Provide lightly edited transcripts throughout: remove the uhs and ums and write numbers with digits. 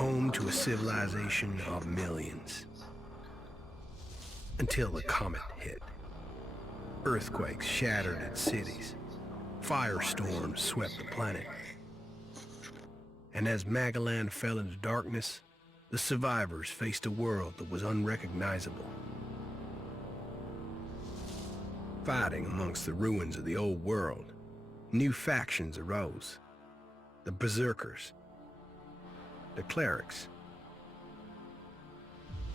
home to a civilization of millions. Until the comet hit. Earthquakes shattered its cities. Firestorms swept the planet. And as Magellan fell into darkness, the survivors faced a world that was unrecognizable. Fighting amongst the ruins of the old world, new factions arose. The Berserkers, the Clerics,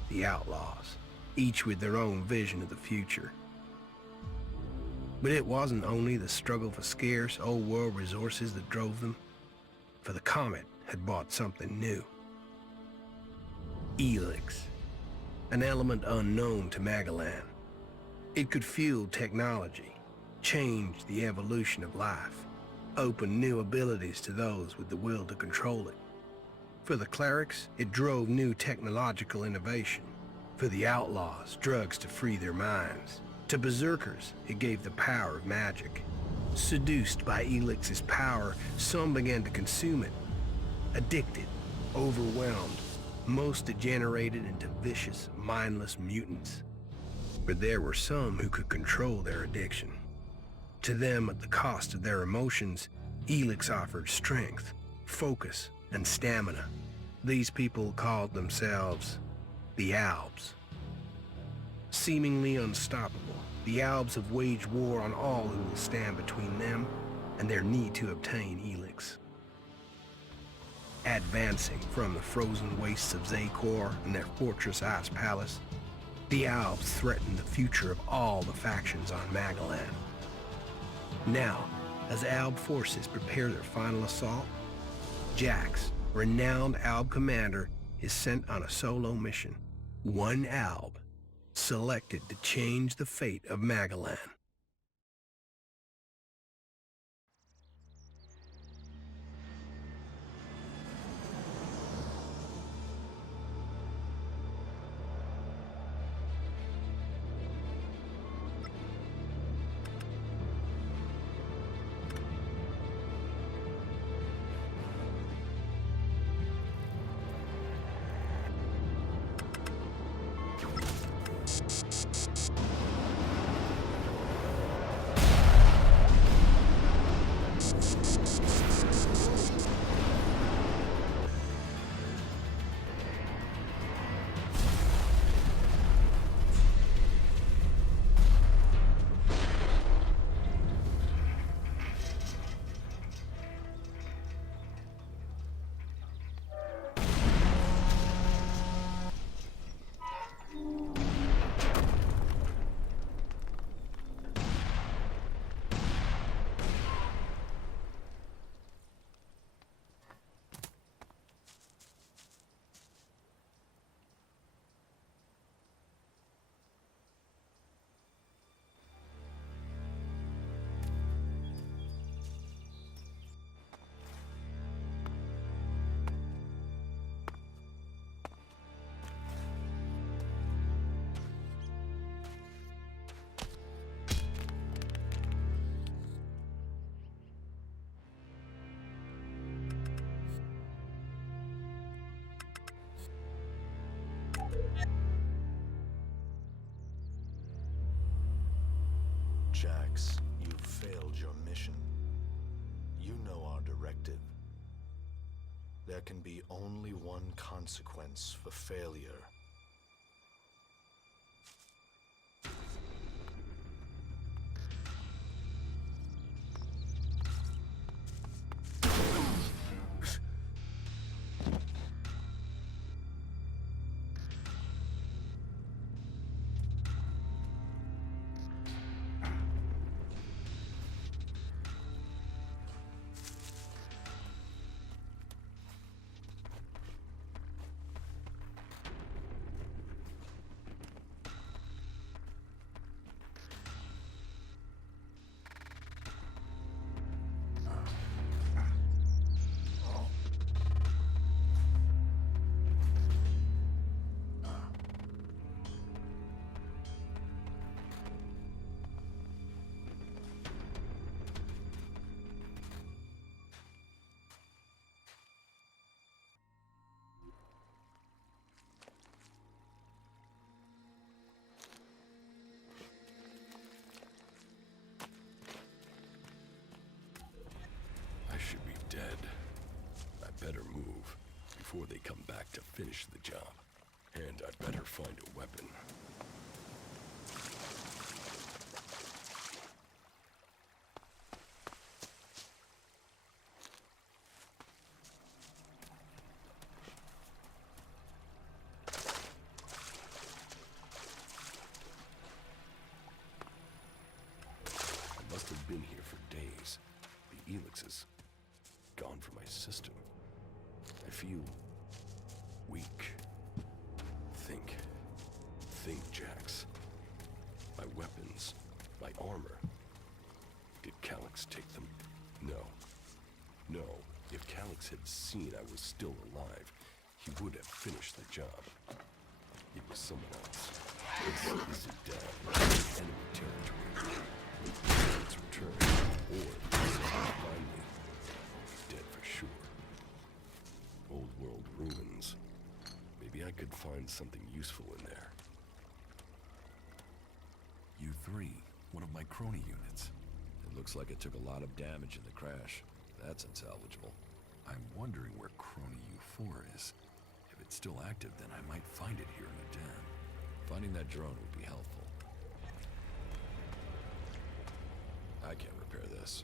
the Outlaws, each with their own vision of the future. But it wasn't only the struggle for scarce old world resources that drove them, for the comet had brought something new. ELEX, an element unknown to Magellan. It could fuel technology, change the evolution of life, open new abilities to those with the will to control it. For the clerics, it drove new technological innovation. For the outlaws, drugs to free their minds. To berserkers, it gave the power of magic. Seduced by ELEX's power, some began to consume it. Addicted, overwhelmed, most degenerated into vicious, mindless mutants. But there were some who could control their addiction. To them, at the cost of their emotions, ELEX offered strength, focus, and stamina. These people called themselves the Albs. Seemingly unstoppable, the Albs have waged war on all who will stand between them and their need to obtain ELEX. Advancing from the frozen wastes of Zakor and their fortress Ice Palace, the Albs threaten the future of all the factions on Magellan. Now, as Alb forces prepare their final assault, Jax, renowned Alb commander, is sent on a solo mission. One Alb, selected to change the fate of Magellan. Jax, you've failed your mission. You know our directive. There can be only one consequence for failure. before they come back to finish the job. And I'd better find a weapon. I must have been here for days. The ELEX is gone from my system. I feel weak. Think, Jax. My weapons, my armor. Did Calyx take them? No. If Calyx had seen I was still alive, he would have finished the job. It was someone else. This is down. Enemy territory. It's returned. Or someone find me. Dead for sure. Old world ruins. Maybe I could find something useful in there. U3, one of my crony units. It looks like it took a lot of damage in the crash. That's unsalvageable. I'm wondering where crony U4 is. If it's still active, then I might find it here in the den. Finding that drone would be helpful. I can't repair this.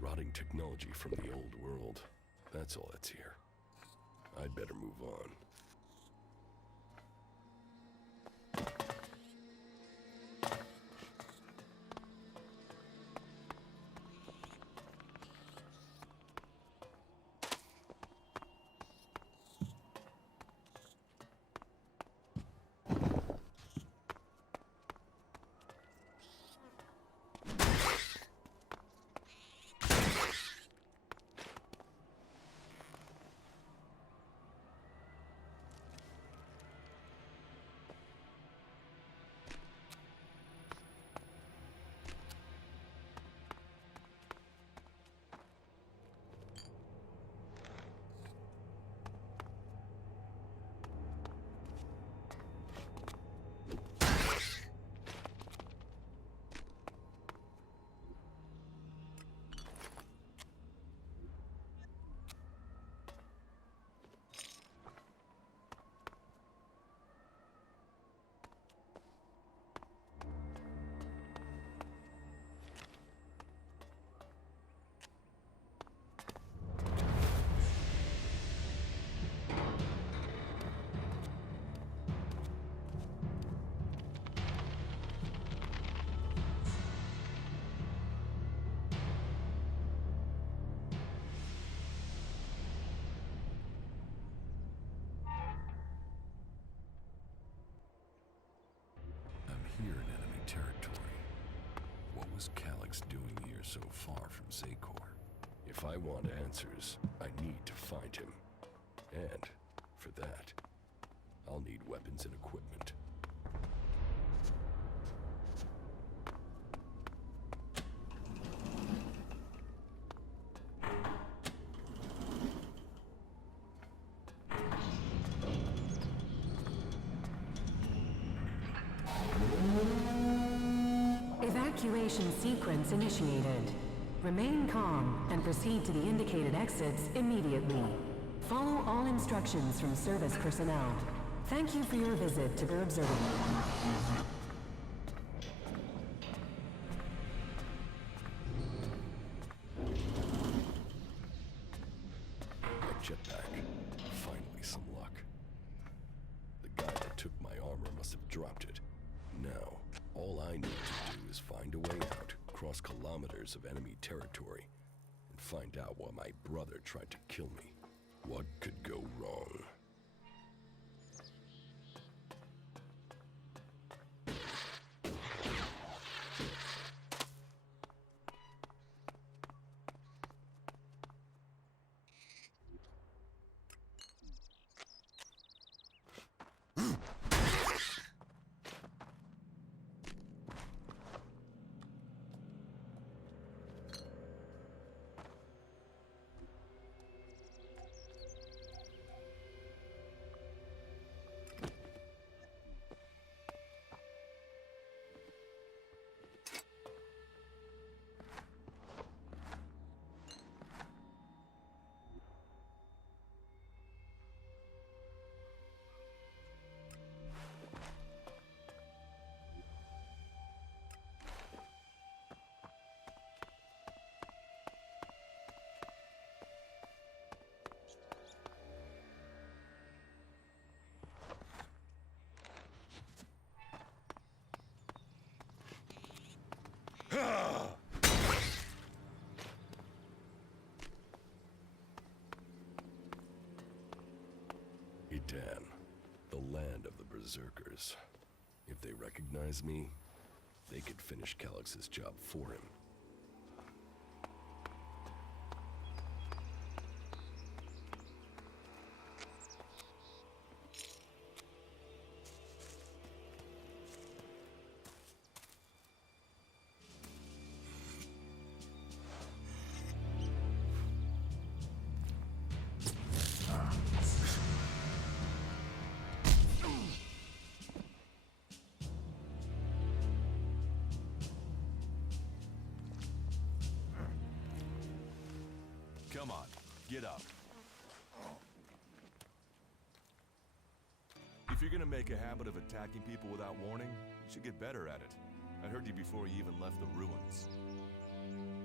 Rotting technology from the old world. That's all that's here. I'd better move on. Here in enemy territory. What was Calyx doing here so far from Zakor? If I want answers, I need to find him. And, for that, I'll need weapons and equipment. Evacuation sequence initiated. Remain calm and proceed to the indicated exits immediately. Follow all instructions from service personnel. Thank you for your visit to the observatory. My jetpack. Finally some luck. The guy that took my armor must have dropped it. Now, all I need to do is find a way out, cross kilometers of enemy territory, and find out why my brother tried to kill me. What could go wrong? Edan, the land of the Berserkers. If they recognize me, they could finish Calyx's job for him. Come on, get up. If you're gonna make a habit of attacking people without warning, you should get better at it. I heard you before you even left the ruins.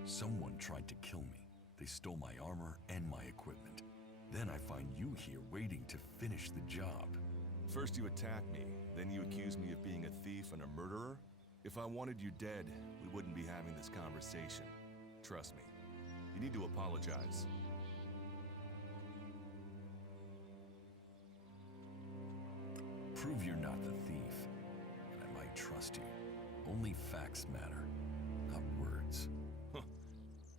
Someone tried to kill me. They stole my armor and my equipment. Then I find you here waiting to finish the job. First you attack me, then you accuse me of being a thief and a murderer? If I wanted you dead, we wouldn't be having this conversation. Trust me. You need to apologize. Prove you're not the thief, and I might trust you. Only facts matter, not words.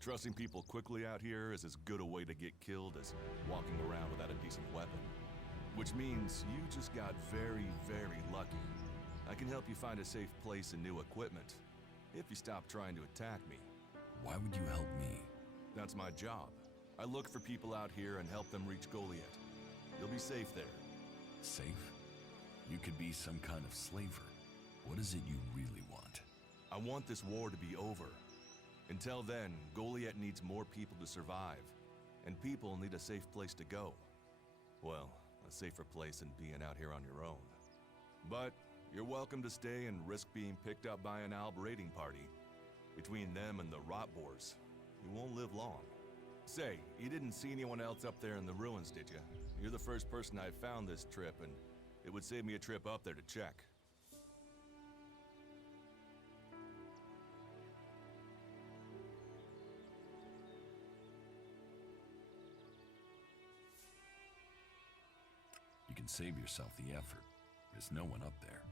Trusting people quickly out here is as good a way to get killed as walking around without a decent weapon. Which means you just got very, very lucky. I can help you find a safe place and new equipment, if you stop trying to attack me. Why would you help me? That's my job. I look for people out here and help them reach Goliath. You'll be safe there. Safe? You could be some kind of slaver. What is it you really want? I want this war to be over. Until then, Goliath needs more people to survive, and people need a safe place to go. Well, a safer place than being out here on your own. But you're welcome to stay and risk being picked up by an Alb raiding party. Between them and the rot boars, you won't live long. Say, you didn't see anyone else up there in the ruins, did you? You're the first person I found this trip, and it would save me a trip up there to check. You can save yourself the effort. There's no one up there.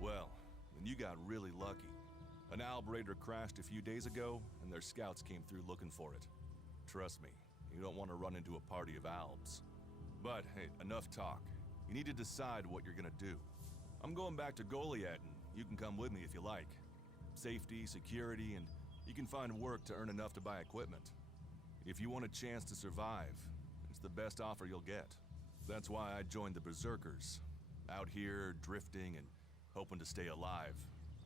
Well, then you got really lucky. An Alb raider crashed a few days ago, and their scouts came through looking for it. Trust me, you don't want to run into a party of Albs. But hey, enough talk. You need to decide what you're gonna do. I'm going back to Goliath, and you can come with me if you like. Safety, security, and you can find work to earn enough to buy equipment. If you want a chance to survive, it's the best offer you'll get. That's why I joined the Berserkers. Out here, drifting and hoping to stay alive.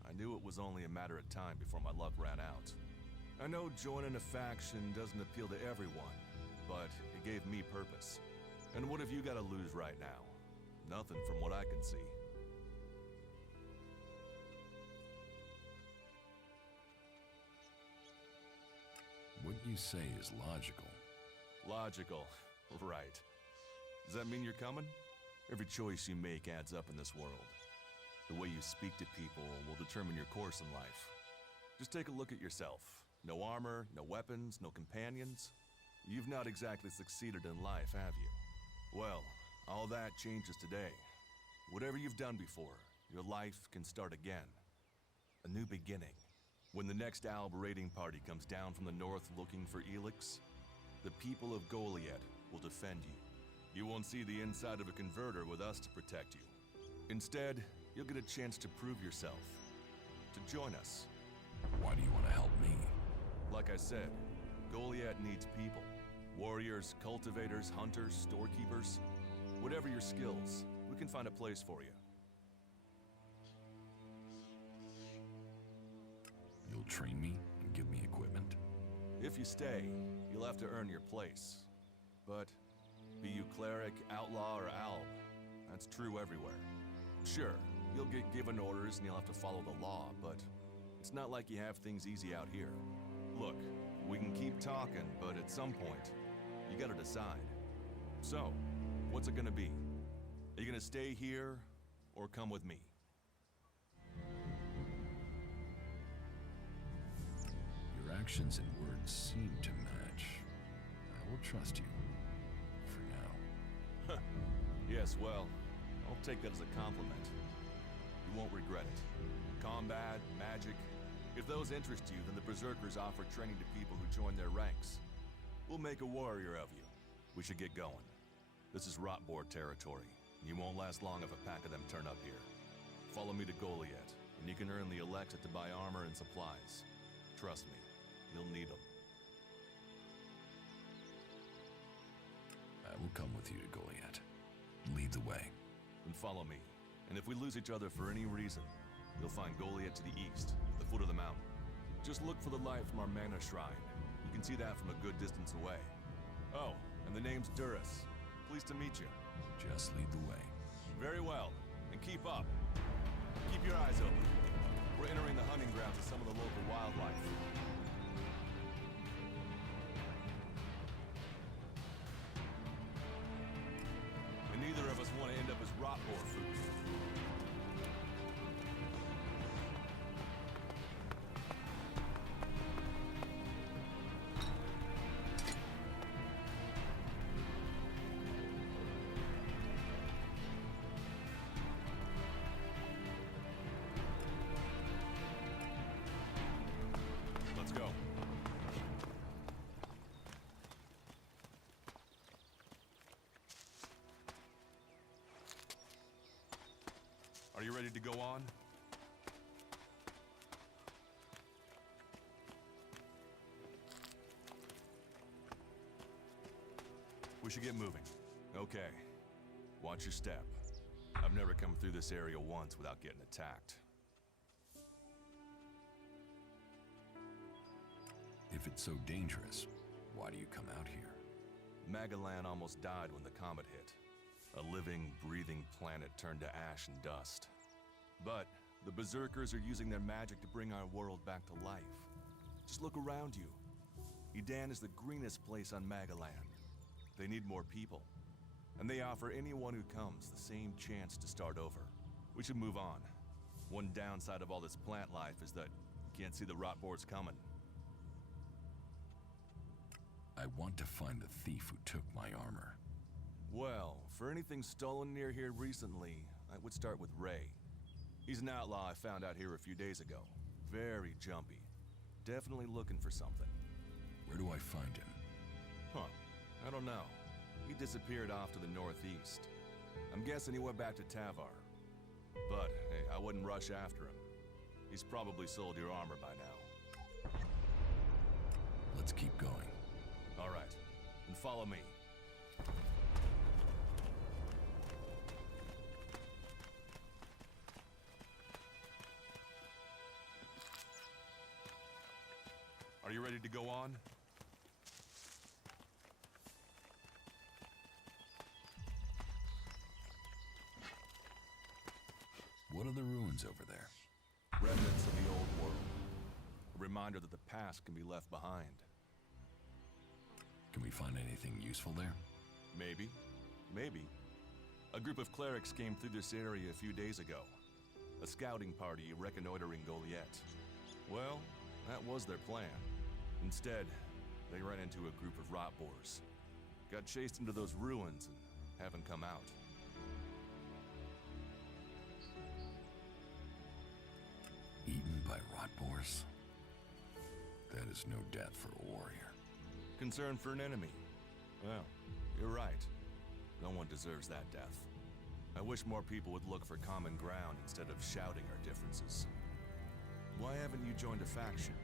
I knew it was only a matter of time before my luck ran out. I know joining a faction doesn't appeal to everyone, but it gave me purpose. And what have you got to lose right now? Nothing from what I can see. What you say is logical. Logical, right. Does that mean you're coming? Every choice you make adds up in this world. The way you speak to people will determine your course in life. Just take a look at yourself. No armor, no weapons, no companions. You've not exactly succeeded in life, have you? Well, all that changes today. Whatever you've done before, your life can start again. A new beginning. When the next Alb raiding party comes down from the north looking for ELEX, the people of Goliath will defend you. You won't see the inside of a converter with us to protect you. Instead, you'll get a chance to prove yourself. To join us. Why do you want to help me? Like I said, Goliath needs people. Warriors, cultivators, hunters, storekeepers. Whatever your skills, we can find a place for you. You'll train me and give me equipment? If you stay, you'll have to earn your place. But be you cleric, outlaw, or alb, that's true everywhere. Sure, you'll get given orders and you'll have to follow the law, but it's not like you have things easy out here. Look, we can keep talking, but at some point, you gotta decide. So, what's it gonna be? Are you gonna stay here, or come with me? Your actions and words seem to match. I will trust you. For now. Yes, well, I'll take that as a compliment. You won't regret it. Combat, magic. If those interest you, then the Berserkers offer training to people who join their ranks. We'll make a warrior of you. We should get going. This is Rotboar territory. You won't last long if a pack of them turn up here. Follow me to Goliath, and you can earn the ELEX to buy armor and supplies. Trust me, you'll need them. I will come with you to Goliath. Lead the way. Then follow me. And if we lose each other for any reason, you'll find Goliath to the east, at the foot of the mountain. Just look for the light from our mana shrine. You can see that from a good distance away. Oh, and the name's Duras. Pleased to meet you. Just lead the way. Very well. And keep up. Keep your eyes open. We're entering the hunting grounds of some of the local wildlife. ready to go on? We should get moving. Okay. Watch your step. I've never come through this area once without getting attacked. If it's so dangerous, why do you come out here? Magalan almost died when the comet hit. A living, breathing planet turned to ash and dust. But the Berserkers are using their magic to bring our world back to life. Just look around you. Edan is the greenest place on Magalan. They need more people. And they offer anyone who comes the same chance to start over. We should move on. One downside of all this plant life is that you can't see the rot boars coming. I want to find the thief who took my armor. Well, for anything stolen near here recently, I would start with Ray. He's an outlaw I found out here a few days ago. Very jumpy. Definitely looking for something. Where do I find him? Huh. I don't know. He disappeared off to the northeast. I'm guessing he went back to Tavar. But, hey, I wouldn't rush after him. He's probably sold your armor by now. Let's keep going. All right. Then follow me. Are you ready to go on? What are the ruins over there? Remnants of the old world. A reminder that the past can be left behind. Can we find anything useful there? Maybe. Maybe. A group of clerics came through this area a few days ago. A scouting party reconnoitering Goliath. Well, that was their plan. Instead, they ran into a group of rot boars. Got chased into those ruins and haven't come out. Eaten by rot boars? That is no death for a warrior. Concern for an enemy. Well, you're right. No one deserves that death. I wish more people would look for common ground instead of shouting our differences. Why haven't you joined a faction?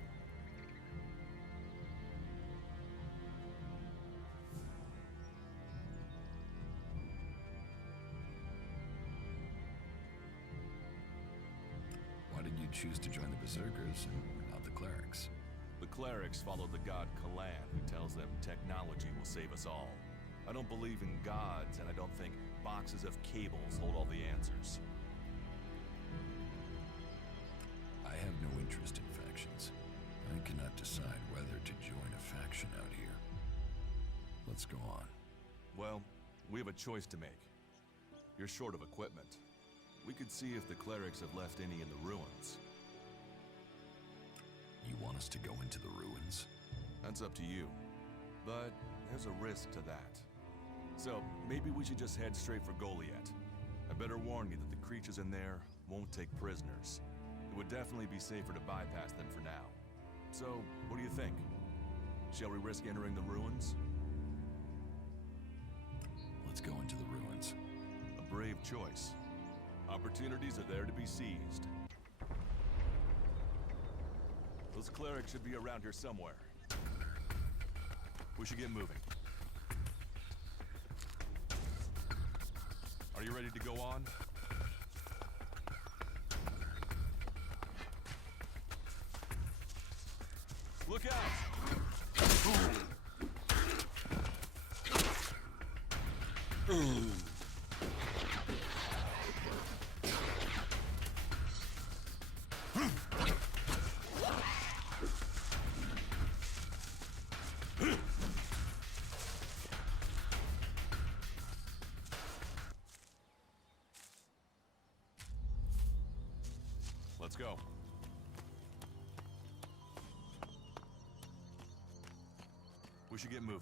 Why did you choose to join the Berserkers and not the clerics? The clerics follow the god Kalan, who tells them technology will save us all. I don't believe in gods, and I don't think boxes of cables hold all the answers. I have no interest in factions. I cannot decide whether to join a faction out here. Let's go on. Well, we have a choice to make. You're short of equipment. We could see if the clerics have left any in the ruins. You want us to go into the ruins? That's up to you. But there's a risk to that. So, maybe we should just head straight for Goliath. I better warn you that the creatures in there won't take prisoners. It would definitely be safer to bypass them for now. So, what do you think? Shall we risk entering the ruins? Let's go into the ruins. A brave choice. Opportunities are there to be seized. Those clerics should be around here somewhere. We should get moving. Are you ready to go on? Look out! Let's go. We should get moving.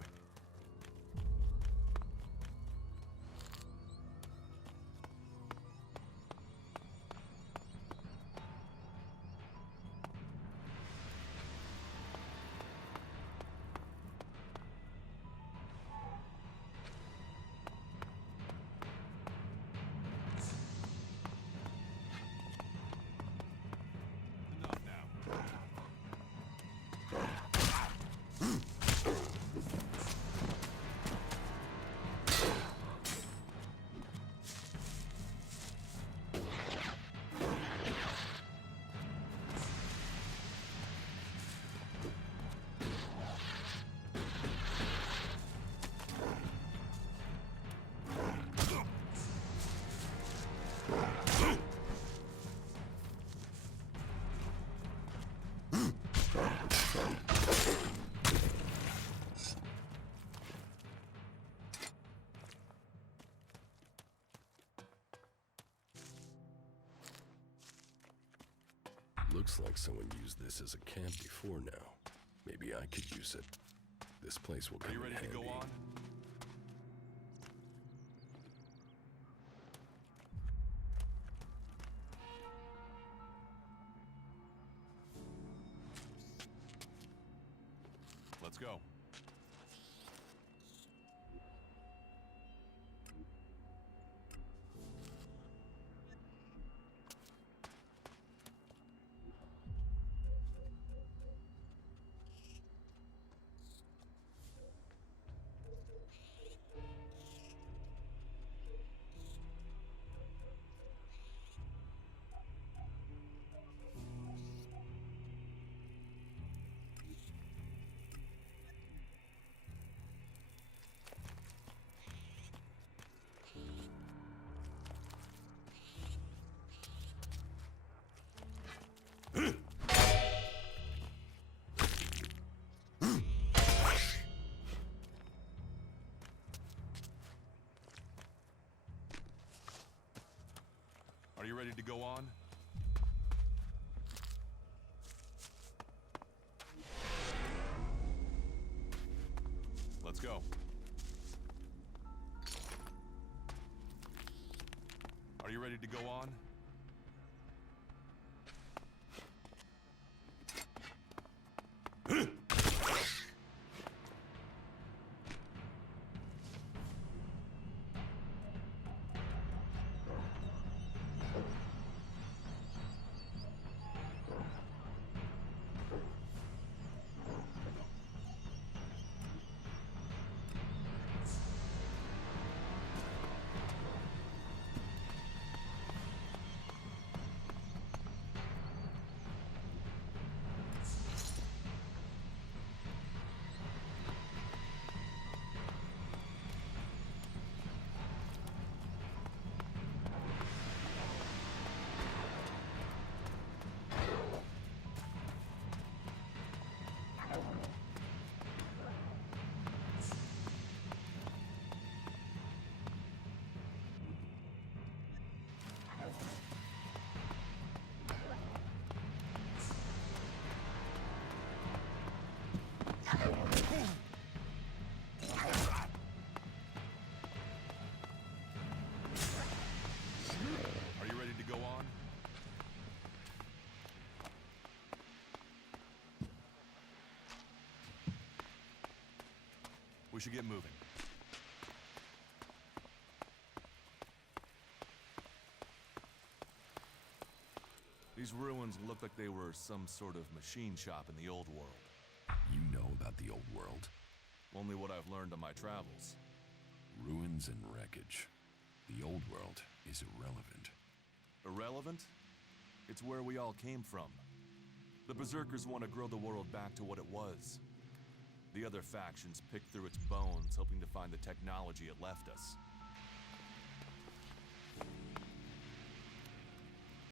Looks like someone used this as a camp before now. Maybe I could use it. This place will Are come you in ready to handy. go on? Let's go. Are you ready to go on? Let's go. Are you ready to go on? Are you ready to go on? We should get moving. These ruins look like they were some sort of machine shop in the old world. You know about the old world? Only what I've learned on my travels. Ruins and wreckage. The old world is irrelevant. Irrelevant? It's where we all came from. The Berserkers want to grow the world back to what it was. The other factions pick through its bones, hoping to find the technology it left us.